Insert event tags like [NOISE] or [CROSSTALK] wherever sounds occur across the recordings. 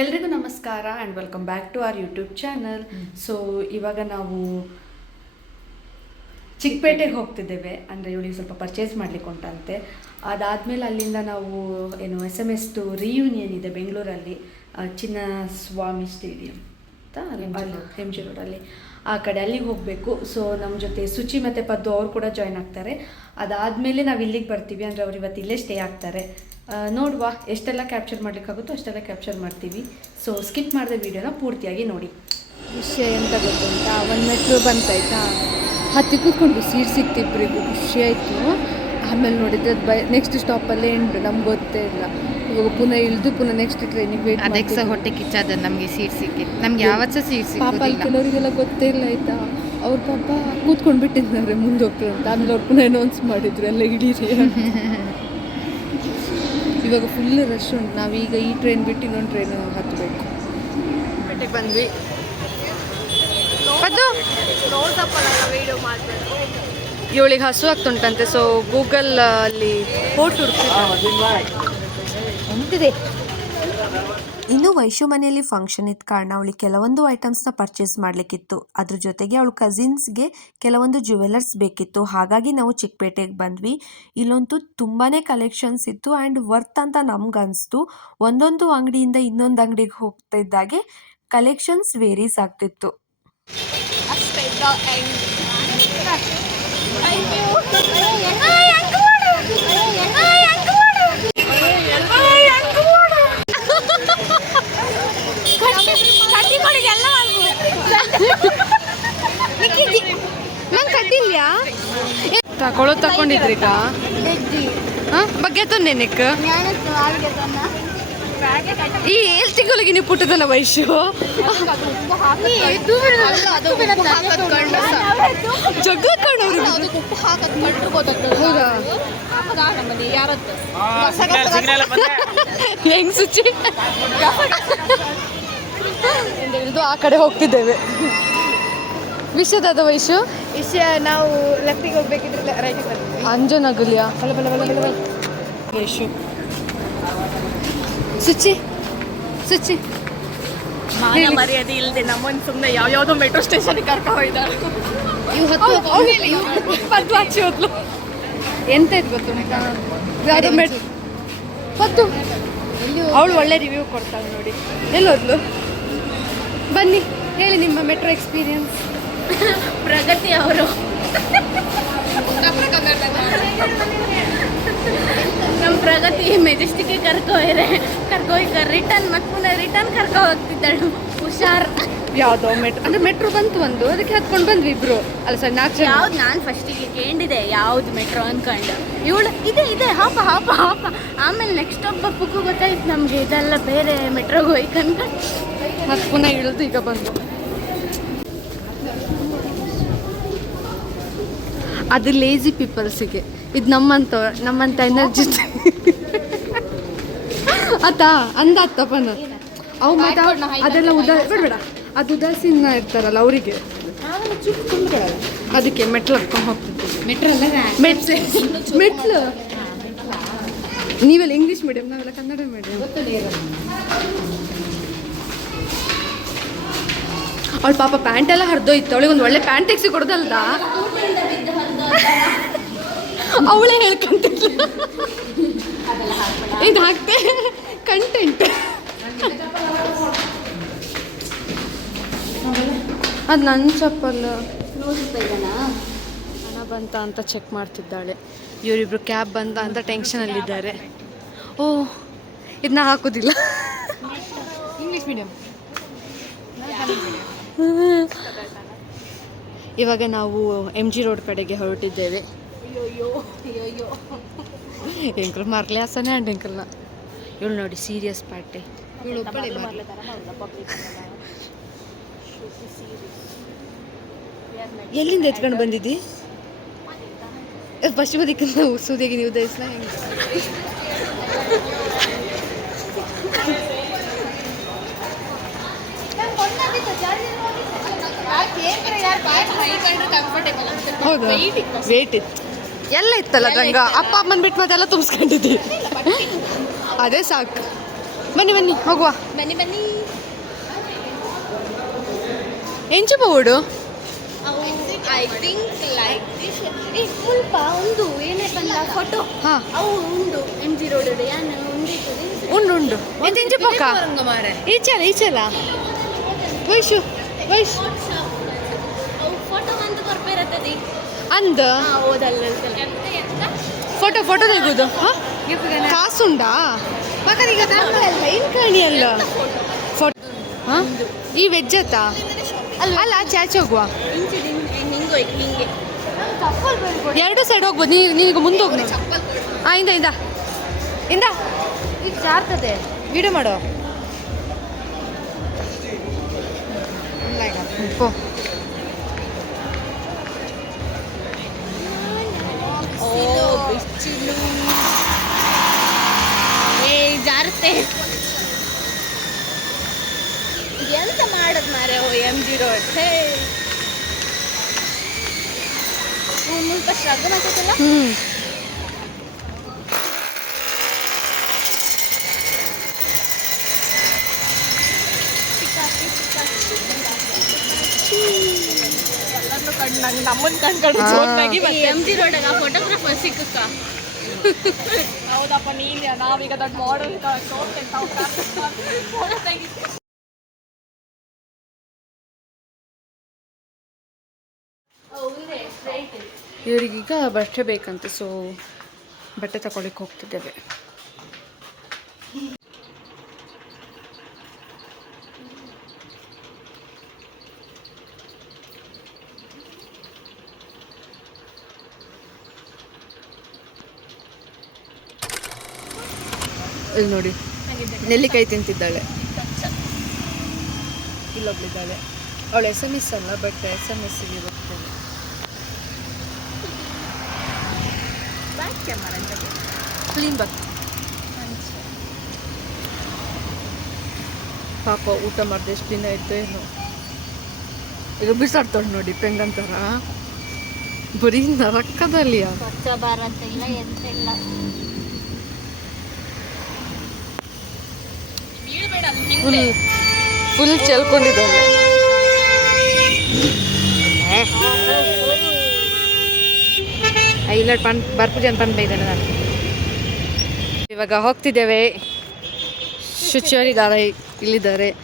ಎಲ್ರಿಗೂ ನಮಸ್ಕಾರ and welcome back to our YouTube channel so ಇವಾಗ ನಾವು ಚಿಕ್ಕಪೇಟೆಗೆ ಹೋಗ್ತಿದ್ದೇವೆ. ಅಂದರೆ ಇವಳಿಗೆ ಸ್ವಲ್ಪ ಪರ್ಚೇಸ್ ಮಾಡ್ಲಿಕ್ಕೆ ಉಂಟಂತೆ. ಅದಾದಮೇಲೆ ಅಲ್ಲಿಂದ ನಾವು ಏನು ಎಸ್ ಎಂ ಎಸ್ದು ರಿಯೂನಿಯನ್ ಇದೆ ಬೆಂಗಳೂರಲ್ಲಿ ಚಿನ್ನ ಚಿನ್ನಸ್ವಾಮಿ ಸ್ಟೇಡಿಯಂ ಎಂ ಜಿ ರೋಡಲ್ಲಿ. ಆ ಕಡೆ ಅಲ್ಲಿಗೆ ಹೋಗಬೇಕು. ಸೊ ನಮ್ಮ ಜೊತೆ ಸುಚಿ ಮತ್ತು ಪದ್ದು ಅವ್ರು ಕೂಡ ಜಾಯ್ನ್ ಆಗ್ತಾರೆ. ಅದಾದಮೇಲೆ ನಾವು ಇಲ್ಲಿಗೆ ಬರ್ತೀವಿ. ಅಂದರೆ ಅವ್ರು ಇವತ್ತು ಇಲ್ಲೇ ಸ್ಟೇ ಆಗ್ತಾರೆ. ನೋಡುವ ಎಷ್ಟೆಲ್ಲ ಕ್ಯಾಪ್ಚರ್ ಮಾಡಲಿಕ್ಕಾಗುತ್ತೋ ಅಷ್ಟೆಲ್ಲ ಕ್ಯಾಪ್ಚರ್ ಮಾಡ್ತೀವಿ. ಸೊ ಸ್ಕಿಪ್ ಮಾಡಿದ ವಿಡಿಯೋನ ಪೂರ್ತಿಯಾಗಿ ನೋಡಿ. ವಿಷಯ ಎಂತ ಗೊತ್ತುಂಟಾ? ಒಂದು ಮೆಟ್ರೋ ಬಂತಾಯ್ತಾ ಹತ್ತಿ ಕೂತ್ಕೊಂಡು ಸೀಟ್ ಸಿಕ್ತಿಬ್ಬರಿಗೂ ಖುಷಿ ಆಯಿತು. ಆಮೇಲೆ ನೋಡಿದ್ರೆ ಬೈ ನೆಕ್ಸ್ಟ್ ಸ್ಟಾಪಲ್ಲೇ ಎಂಟು ನಮ್ಗೆ ಗೊತ್ತೇ ಇಲ್ಲ. ಇವಾಗ ಪುನಃ ಇಳಿದು ಪುನಃ ನೆಕ್ಸ್ಟ್ ಟ್ರೈನಿಗೆ ವೇಟ್ ಅದಕ್ಕೆ ಸಹ ಹೊಟ್ಟೆ ಕಿಚ್ಚಾದ ನಮಗೆ ಸೀಟ್ ಸಿಕ್ಕಿತ್ತು ನಮ್ಗೆ ಯಾವತ್ತು ಸಹ ಸೀಟ್ ಪಾಪ ಅಲ್ಲಿ ಕೆಲವರಿಗೆಲ್ಲ ಗೊತ್ತೇ ಇಲ್ಲ ಆಯಿತಾ? ಅವ್ರ ಪಾಪ ಕೂತ್ಕೊಂಡು ಬಿಟ್ಟಿದ್ದಾರೆ ಮುಂದೆ ಹೋಗ್ತಾರೆ ಅಂತ. ಆಮೇಲೆ ಅವ್ರು ಪುನಃ ಅನೌನ್ಸ್ ಮಾಡಿದ್ರು ಎಲ್ಲ ಹಿಡೀರಿ [LAUGHS] ಇವಾಗ ಫುಲ್ ರಶ್ ಉಂಟು. ನಾವೀಗ ಈ ಟ್ರೈನ್ ಬಿಟ್ಟು ಇನ್ನೊಂದು ಟ್ರೈನ್ ಹತ್ತಬೇಕು ಬಂದ್ವಿ. ಇವಳಿಗೆ ಹಸು ಆಗ್ತುಂಟಂತೆ ಸೊ ಗೂಗಲ್ ಅಲ್ಲಿ ಫೋಟೋ ಹುಡುಕ್ತಿದ್ದೆ. ಇನ್ನು ವೈಶು ಮನೆಯಲ್ಲಿ ಫಂಕ್ಷನ್ ಇದ್ದ ಕಾರಣ ಅವಳಿಗೆ ಕೆಲವೊಂದು ಐಟಮ್ಸ್ನ ಪರ್ಚೇಸ್ ಮಾಡಲಿಕ್ಕಿತ್ತು. ಅದ್ರ ಜೊತೆಗೆ ಅವಳು ಕಸಿನ್ಸ್ಗೆ ಕೆಲವೊಂದು ಜ್ಯುವೆಲರ್ಸ್ ಬೇಕಿತ್ತು. ಹಾಗಾಗಿ ನಾವು ಚಿಕ್ಕಪೇಟೆಗೆ ಬಂದ್ವಿ. ಇಲ್ಲಂತೂ ತುಂಬಾ ಕಲೆಕ್ಷನ್ಸ್ ಇತ್ತು ಆ್ಯಂಡ್ ವರ್ತ್ ಅಂತ ನಮ್ಗೆ ಅನಿಸ್ತು. ಒಂದೊಂದು ಅಂಗಡಿಯಿಂದ ಇನ್ನೊಂದು ಅಂಗಡಿಗೆ ಹೋಗ್ತಾ ಇದ್ದಾಗೆ ಕಲೆಕ್ಷನ್ಸ್ ವೇರೀಸ್ ಆಗ್ತಿತ್ತು. ಬಗ್ಗೆ ತಂದೆ ನಿಕ್ ಈ ಏಳು ತಿಂಗಳಿಗೆ ನೀವು ಪುಟ್ಟದಲ್ಲ ವಯಸ್ಸು? ಜಗ್ಗ ಕಣ್ಣವ್ರು ಹೌದಾ? [LAUGHS] ಹೆಂಗ್ ಸುಚಿ? ಇದು ಆ ಕಡೆ ಹೋಗ್ತಿದ್ದೇವೆ. ವಿಷಯದಾದ ವಯಸ್ಸು? ವಿಷಯ ನಾವು ಲೆಫ್ಟಿಗೆ ಹೋಗ್ಬೇಕಿದ್ರೆ ರೈತ ಬರ್ತೀವಿ ಅಂಜನಗುಲಿಯ. ಬಲ ಬಲ ಬಲ ಬಲ ಯಶು ಸುಚಿ ಸುಚಿ ಮಾನ ಮರ್ಯಾದೆ ಇಲ್ಲದೆ ನಮ್ಮನ್ನು ಸುಮ್ಮನೆ ಯಾವ ಯಾವುದೋ ಮೆಟ್ರೋ ಸ್ಟೇಷನ್ಗೆ ಕರ್ಕೊಂಡು ಹೋಯ್ದಾಳೆ ಇವು ಹತ್ತು ಪದ್ದು ಹಚ್ಚಿ ಹೋದ್ಲು. ಎಂತ ಇತ್ತು ಗೊತ್ತು ಯಾವುದು ಮೆಟ್ ಪದ್ದು ಅವಳು ಒಳ್ಳೆ ರಿವ್ಯೂ ಕೊಡ್ತಾಳೆ ನೋಡಿ. ಎಲ್ಲೋದ್ಲು ಬನ್ನಿ ಹೇಳಿ ನಿಮ್ಮ ಮೆಟ್ರೋ ಎಕ್ಸ್ಪೀರಿಯನ್ಸ್ ಪ್ರಗತಿ ಅವರು. ನಮ್ಮ ಪ್ರಗತಿ ಮೆಜೆಸ್ಟಿಕ್ಗೆ ಕರ್ಕೊ ಹೋಯ್ರೆ ಕರ್ಕೊ ಹೋಯ್ಕ ರಿಟರ್ನ್ ಮತ್ತೆ ಪುನಃ ರಿಟರ್ನ್ ಕರ್ಕೊ ಹೋಗ್ತಿದ್ದಳು. ಹುಷಾರ್. ಯಾವುದೋ ಮೆಟ್ರೋ ಅಂದ್ರೆ ಮೆಟ್ರೋ ಬಂತು ಒಂದು ಅದಕ್ಕೆ ಹತ್ಕೊಂಡು ಬಂದ್ವಿ ಇಬ್ರು. ಅಲ್ಲ ಸರ್ ನಾಲ್ಕು ಜನ ಯಾವ್ದು ನಾನು ಫಸ್ಟಿಗೆ ಕೇಳಿದೆ ಯಾವ್ದು ಮೆಟ್ರೋ ಅನ್ಕೊಂಡು. ಇವಳು ಇದೆ ಇದೆ ಹಾಪ ಹಾಪ ಹಾಪ. ಆಮೇಲೆ ನೆಕ್ಸ್ಟ್ ಒಬ್ಬ ಪುಕ್ಕು ಗೊತ್ತಾಯ್ತು ನಮಗೆ ಇದೆಲ್ಲ ಬೇರೆ ಮೆಟ್ರೋಗೆ ಹೋಯ್ತು ಅನ್ಕೊಂಡು ಮತ್ತೆ ಪುನಃ ಇಳಿದು ಈಗ ಬಂದು ಅದು ಲೇಜಿ ಪೀಪಲ್ಸಿಗೆ ಇದು ನಮ್ಮಂತ ನಮ್ಮಂತ ಎನರ್ಜಿ ಆತಾ ಅಂದಾತಪ್ಪನ ಅವು ಮತ್ತೆ ಅವ್- ಅದೆಲ್ಲ ಉದಾ, ಬೇಡ ಅದು ಉದಾಸೀನ ಇರ್ತಾರಲ್ಲ ಅವರಿಗೆ. ಅದಕ್ಕೆ ಮೆಟ್ಲು ಹತ್ಕೊಂಡು ಹೋಗ್ತಿದ್ವಿ ಮೆಟ್ಲು ಮೆಟ್ಲು. ನೀವೆಲ್ಲ ಇಂಗ್ಲೀಷ್ ಮೀಡಿಯಂ ನಾವೆಲ್ಲ ಕನ್ನಡ ಮೀಡಿಯಂ ಅವಳು ಪಾಪ ಪ್ಯಾಂಟ್ ಎಲ್ಲ ಹರಿದೋಯ್ತು. ಅವಳಿಗೆ ಒಂದು ಒಳ್ಳೆ ಪ್ಯಾಂಟ್ ತೆಗ್ಸಿ ಕೊಡ್ದಲ್ದ? ಅವಳೇ ಹೇಳ್ಕೊಂತಿಲ್ಲ ಇದು ಹಾಕ್ತೆ. ಕಂಟೆಂಟ್ ಅದು ನನ್ನ ಚಪ್ಪಲ್ಲು ಹಣ ಬಂತ ಅಂತ ಚೆಕ್ ಮಾಡ್ತಿದ್ದಾಳೆ. ಇವರಿಬ್ರು ಕ್ಯಾಬ್ ಬಂತ ಅಂತ ಟೆನ್ಷನಲ್ಲಿದ್ದಾರೆ ಓ ಇದನ್ನ ಹಾಕೋದಿಲ್ಲ. ಇಂಗ್ಲೀಷ್ ಮೀಡಿಯಂ ಇವಾಗ ನಾವು ಎಂ ಜಿ ರೋಡ್ ಕಡೆಗೆ ಹೊರಟಿದ್ದೇವೆ. ಎಂಕಲ್ ಮಾರ್ಕ್ಲೆ ಹಾಸನೆ ಅಂಡ್ ಎಂಕಲ್ನ ಇವಳು ನೋಡಿ ಸೀರಿಯಸ್ ಪಾರ್ಟಿ. ಎಲ್ಲಿಂದ ಎತ್ಕೊಂಡು ಬಂದಿದ್ದಿ? ಪಶ್ಚಿಮ ದಿಕ್ಕಿಂದ ಸೂದಿಗೆ ನೀವು ದಯಿಸ್ಲ ಹೆಂಗೆ? ಹೌದು. ವೇಟ್ ಇತ್ತು ಎಲ್ಲ ಇತ್ತಲ್ಲ ರಂಗ ಅಪ್ಪ ಅಮ್ಮನ ಬಿಟ್ಟು ಮತ್ತೆಲ್ಲ ತುಂಬಿಸ್ಕೊಂಡಿದ್ದಿ. ಅದೇ ಸಾಕು. ಬನ್ನಿ ಬನ್ನಿ ಹೋಗುವ. ಬನ್ನಿ ಬನ್ನಿ. ಎಂಚು ಬೋಡು ಐ ಥಿಂಕ್ ಲೈಕ್ ದಿಸ್ ಏ ಸ್ವಲ್ಪ ಒಂದು ಏನೇ ಬಂದ ಫೋಟೋ ಹಾ. ಅವು ಉಂಡು. ಎಂ ಜಿ ರೋಡ್ ಯಾನು ಉಂಡು ಉಂಡು. ಎಂಚು ಪಕ್ಕ? ಈಚಲ ಈಚಲ ವೈಶು ವೈಶ್. ಅಂದ? ಫೋಟೋ ಫೋಟೋ ತೆಗೋದು. ಕಾಸುಂಡಾ? ಏನ್ ಕಾಣಿ ಅಲ್ಲ? ಫೋಟೋ ಹಾ? ಈ ವೆಜ್ ಆತಾ ಅಲ್ಲ ಆಚೆ ಆಚೆ ಹೋಗುವ. ಹಿಂಗೆ ಹಿಂಗೆ. ಹಿಂಗೆ ಎರಡು ಸೈಡ್ ಹೋಗ್ಬೋದು. ನೀ ನೀಗ ಮುಂದೆ ಹೋಗ್ಬೋದು ಹಾಂ ಇಂದ ಇಂದ. ಇಂದ. ಈಗ ಜಾರ್ತದೆ. ವಿಡಿಯೋ ಮಾಡೋ. ಹೋ ಓ ಜಾರುತ್ತೆ ಎಂತ ಮಾಡೋದು ಮಾರೆ ಓ ಎಂ ಜಿ ರೋಡ್ ಹೇ. ಮುಲ್ಪ ಶ್ರದ್ಧ ಮಾಡ್ತೈತಲ್ಲ ಹ್ಞೂ ಎಂ ಜಿ ರೋಡಾಗ ಫೋಟೋಗ್ರಾಫರ್ ಸಿಕ್ಕಕ್ಕ. ಇವರಿಗೀಗ ಬಟ್ಟೆ ಬೇಕಂತ ಸೊ ಬಟ್ಟೆ ತಗೊಳ್ಳಿಕ್ಕೆ ಹೋಗ್ತಿದ್ದೇವೆ. ಇಲ್ಲಿ ನೋಡಿ. ನೆಲ್ಲಿಕಾಯಿ ತಿಂತಿದ್ದಾಳೆ. ಇಲ್ಲೊಬ್ಳಿದ್ದಾಳೆ. ಅವಳು ಎಸ್ ಎಂ ಎಸ್ ಅಲ್ಲ ಬಟ್ ಎಸ್ ಎಂ ಎಸ್ಸಿಗೆ ಹೋಗ್ತೇನೆ. ಕ್ಲೀನ್ ಬಕ್ ಪಾಪ ಊಟ ಮಾಡಿದೆ ಎಷ್ಟು ದಿನ ಆಯ್ತು ಏನು. ಈಗ ಬಿಸಾಡ್ತಾಳೆ ನೋಡಿ ಪೆಂಗಂತಾರ ಬರೀ ನರಕ್ಕದಲ್ಲಿ ಸ್ವಚ್ಛ ಭಾರತ ಇಲ್ಲ ಎಂತ ಇಲ್ಲ ಫುಲ್ ಫುಲ್ ಚೆಲ್ಕೊಂಡಿದ್ದಾಳೆ. ಇಲ್ಲ ಪನ್, ಬರ್ಪೂಜೆ ಅಂತ ಬೈದಾನೆ ನಾನು. ಇವಾಗ ಹೋಗ್ತಿದ್ದೇವೆ. ಶುಚಿಯವರಿದ್ದಾರೆ ಇಲ್ಲಿದ್ದಾರೆ.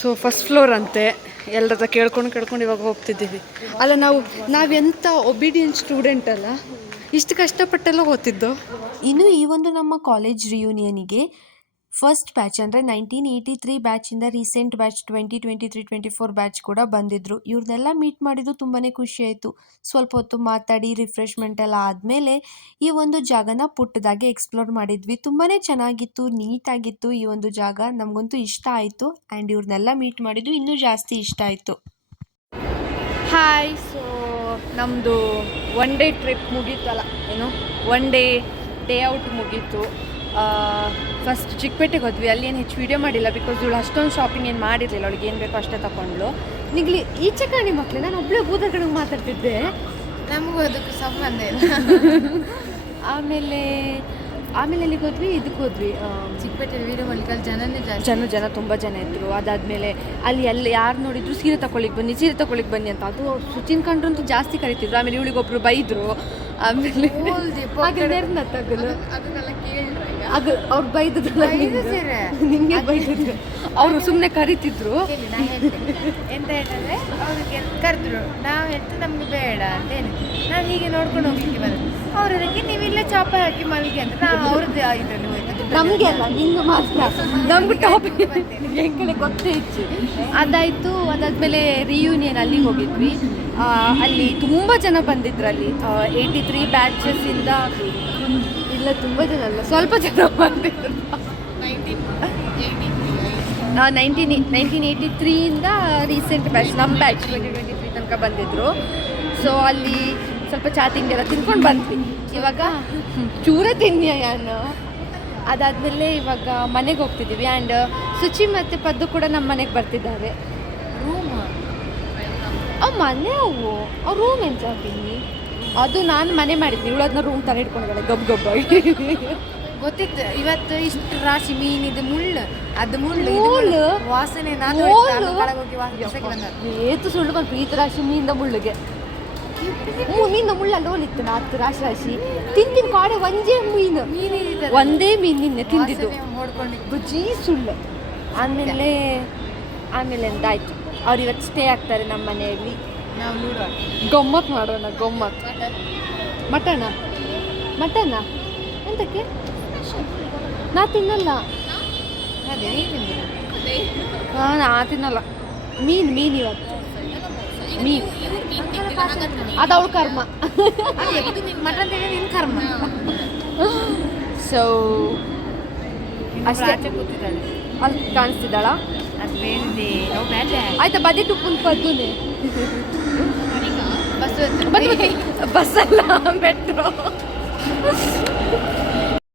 ಸೊ ಫಸ್ಟ್ ಫ್ಲೋರ್ ಅಂತೆ. ಎಲ್ಲರ ಕೇಳ್ಕೊಂಡು ಕೇಳ್ಕೊಂಡು ಇವಾಗ ಹೋಗ್ತಿದ್ದೀವಿ. ಅಲ್ಲ, ನಾವು, ನಾವೆಂಥ ಒಬಿಡಿಯನ್ ಸ್ಟೂಡೆಂಟ್ ಅಲ್ಲ? ಇಷ್ಟು ಕಷ್ಟಪಟ್ಟೆಲ್ಲ ಓದ್ತಿದ್ದು? ಇನ್ನು ಈ ಒಂದು ನಮ್ಮ ಕಾಲೇಜ್ ರಿಯೂನಿಯನಿಗೆ ಫಸ್ಟ್ ಬ್ಯಾಚ್ ಅಂದರೆ nineteen eighty three ಬ್ಯಾಚಿಂದ recent batch twenty twenty three twenty four batch ಕೂಡ ಬಂದಿದ್ದರು ಇವ್ರನ್ನೆಲ್ಲ ಮೀಟ್ ಮಾಡಿದ್ದು ತುಂಬಾ ಖುಷಿಯಾಯಿತು ಸ್ವಲ್ಪ ಹೊತ್ತು ಮಾತಾಡಿ ರಿಫ್ರೆಶ್ಮೆಂಟ್ ಎಲ್ಲ ಆದಮೇಲೆ ಈ ಒಂದು ಜಾಗನ ಪುಟ್ಟದಾಗೆ ಎಕ್ಸ್ಪ್ಲೋರ್ ಮಾಡಿದ್ವಿ. ತುಂಬಾ ಚೆನ್ನಾಗಿತ್ತು ನೀಟಾಗಿತ್ತು ಈ ಒಂದು ಜಾಗ. ನಮಗಂತೂ ಇಷ್ಟ ಆಯಿತು. ಆ್ಯಂಡ್ ಇವ್ರನ್ನೆಲ್ಲ ಮೀಟ್ ಮಾಡಿದ್ದು ಇನ್ನೂ ಜಾಸ್ತಿ ಇಷ್ಟ ಆಯಿತು. ಹಾಯ್ ಸೊ ನಮ್ಮದು ಒನ್ ಡೇ ಟ್ರಿಪ್ ಮುಗೀತಲ್ಲ ಏನು? ಒನ್ ಡೇ ಡೇ ಔಟ್ ಮುಗೀತು. ಫಸ್ಟ್ ಚಿಕ್ಕಪೇಟೆಗೆ ಹೋದ್ವಿ. ಅಲ್ಲಿ ಏನು ಹೆಚ್ಚು ವೀಡಿಯೋ ಮಾಡಿಲ್ಲ ಬಿಕಾಸ್ ಇವಳು ಅಷ್ಟೊಂದು ಶಾಪಿಂಗ್ ಏನು ಮಾಡಿರಲಿಲ್ಲ. ಅವಳಿಗೆ ಏನು ಬೇಕೋ ಅಷ್ಟೇ ತಗೊಂಡ್ಲು ನಿಗ್ಲಿ ಈಚೆ ಕಾಣಿ ಮಕ್ಕಳು ನಾನು ಒಬ್ಬಳೇ ಬೂದಗಳಿಗೆ ಮಾತಾಡ್ತಿದ್ದೆ. ನಮಗೂ ಅದಕ್ಕೆ ಸಂಬಂಧ ಇಲ್ಲ. [LAUGHS] ಆಮೇಲೆ ಆಮೇಲೆ ಎಲ್ಲಿಗೆ ಹೋದ್ವಿ? ಇದಕ್ಕೆ ಹೋದ್ವಿ ಚಿಕ್ಕಪೇಟೆ ವೀಡಿಯೋ ಜನನೇ ಜಾಸ್ತಿ. ಜನ ಜನ ತುಂಬ ಜನ ಇದ್ದರು ಅದಾದಮೇಲೆ ಅಲ್ಲಿ ಎಲ್ಲಿ ಯಾರು ನೋಡಿದ್ರು ಸೀರೆ ತಗೊಳ್ಳಿಕ್ಕೆ ಬನ್ನಿ ಸೀರೆ ತಗೊಳ್ಳಿಕ್ಕೆ ಬನ್ನಿ ಅಂತ. ಅದು ಸುಚಿನ್ ಕಂಡ್ರಂತೂ ಜಾಸ್ತಿ ಕರಿತಿದ್ರು. ಆಮೇಲೆ ಇವಳಿಗೊಬ್ರು ಬೈದ್ರು. ಆಮೇಲೆ ಅದನ್ನೆಲ್ಲ ಕೇಳಿ ಅದು ಅವ್ರು ಬೈದದಲ್ಲ. ನಿಮಗೆ. ಬೈದಿದ್ರು ಅವರು ಸುಮ್ಮನೆ ಕರಿತಿದ್ರು. ಎಂತ ಹೇಳಿದ್ರೆ ಅವ್ರಿಗೆ ಕರೆದ್ರು ನಾವು ಹೇಳ್ತು ನಮ್ಗೆ ಬೇಡ ಅಂತ ಹೇಳಿ ನಾವು ಹೀಗೆ ನೋಡ್ಕೊಂಡು ಹೋಗ್ಲಿಕ್ಕೆ ಬಂದ್ರು ಅವ್ರು ಅದಕ್ಕೆ ನೀವಿಲ್ಲೇ ಇಲ್ಲೇ ಚಾಪ ಹಾಕಿ ಮಲ್ಗಿ ಅಂತ. ನಾವು ಅವ್ರದ್ದು ಇದರಲ್ಲಿ ಹೋಯ್ತು. ನಮಗೆ ಅಲ್ಲ ನಿಂಗೆ ಮಾತ್ರ. ನಮ್ಗೆ ಟಾಪಿಕ್ ಹೆಂಗಳೆ ಗೊತ್ತೇ ಹೆಚ್ಚು ಅದಾಯಿತು ಅದಾದ್ಮೇಲೆ ರಿಯೂನಿಯನ್ ಅಲ್ಲಿ ಹೋಗಿದ್ವಿ. ಅಲ್ಲಿ ತುಂಬ ಜನ ಬಂದಿದ್ರು ಅಲ್ಲಿ ಏಯ್ಟಿ ತ್ರೀ ಬ್ಯಾಚಸ್ಸಿಂದ ಇಲ್ಲ ತುಂಬ ಜನ ಅಲ್ಲ. ಸ್ವಲ್ಪ ಜನ ಬಂದಿದ್ರು. ನೈನ್ಟೀನ್ ನೈನ್ಟೀನ್ ಏಯ್ಟಿ ತ್ರೀಯಿಂದ ರೀಸೆಂಟ್ ಬ್ಯಾಚ್ ನಮ್ಮ ಬ್ಯಾಚ್ ಟ್ವೆಂಟಿ ಟ್ವೆಂಟಿ ತ್ರೀ ತನಕ ಬಂದಿದ್ದರು ಸೊ ಅಲ್ಲಿ ಸ್ವಲ್ಪ ಚಾ ತಿಂಡಿ ಎಲ್ಲ ತಿನ್ಕೊಂಡು ಬಂದ್ವಿ. ಇವಾಗ ಚೂರ ತಿನ್ನಿ ಯಾನು ಅದಾದಮೇಲೆ ಇವಾಗ ಮನೆಗೆ ಹೋಗ್ತಿದ್ದೀವಿ ಆ್ಯಂಡ್ ಶುಚಿ ಮತ್ತು ಪದ್ದು ಕೂಡ ನಮ್ಮ ಮನೆಗೆ ಬರ್ತಿದ್ದಾರೆ. ರೂಮ್ ಮನೆ ಅವು. ಅವ್ರ ರೂಮ್ ಎಂಜಾಯ್ ಅದು ನಾನು ಮನೆ ಮಾಡಿದ್ದೆ. ಇವಳು ಅದನ್ನ ರೂಮ್ ತರ ಇಟ್ಕೊಂಡಿದ್ದಾಳೆ ಗಬ್ ಗಬ್ಬಾಗಿ ಗೊತ್ತಿತ್ತು. ಇವತ್ತು ಇಷ್ಟು ರಾಶಿ ಮೀನಿದು ಮುಳ್ಳು. ಅದು ಮುಳ್ಳು ಮುಳ್ಳು? ವಾಸನೆ ನಾನು ಮುಳ್ಳು? ಕೆಳಗೆ ಹೋಗಿ ವಾಸನೆ ಬಂದದ್ದು. ಏತು ಸುಳ್ಳು ಬಂತು. ಪ್ರೀತಿ ರಾಶಿ ಮೀನಿಂದ ಮುಳ್ಳುಗೆ. ಹ್ಞೂ ಮೀನಿಂದ ಮುಳ್ಳಲ್ಲಿ ಹೋಲಿತ್ತು ಹತ್ತು ರಾಶಿ ರಾಶಿ. ತಿಂದಿನ ಕಾಡೆ ಒಂದೇ ಮೀನು. ಒಂದೇ ಮೀನು ನಿನ್ನೆ ತಿಂದಿದ್ದು. ನೋಡ್ಕೊಂಡು ಬುಜಿ ಸುಳ್ಳು. ಆಮೇಲೆ ಆಮೇಲೆ ಎಂತಾಯ್ತು ಅವ್ರು ಇವತ್ತು ಸ್ಟೇ ಆಗ್ತಾರೆ ನಮ್ಮ ಮನೆಯಲ್ಲಿ ನಾವು ಗಮ್ಮತ್ ಮಾಡೋಣ ಗಮ್ಮತ್. ಮಟನ. ಮಟನ? ಎಂತಕ್ಕೆ? ನಾ ತಿನ್ನಲ್ಲ. ಅದೇ ನಾ ತಿನ್ನಲ್ಲ. ಮೀನು ಮೀನು ಇವತ್ತು. ಮೀನು ಅದು ಅವಳ ಕರ್ಮ. ಮಟನ್ ತಿಂದ್ರೆ ನಿನ್ ಕರ್ಮ. ಸೊ ಅಷ್ಟೇ. ಅಲ್ಲಿ ಕಾಣಿಸ್ತಿದ್ದಾಳ? ಆಯ್ತಾ ಬದಿ ಟುಪ್ಪುನ್ ಪದ್ದುನೆ ಬಸ್ ಬಸ್ ಅಲ್ಲ ಮೆಟ್ರೋ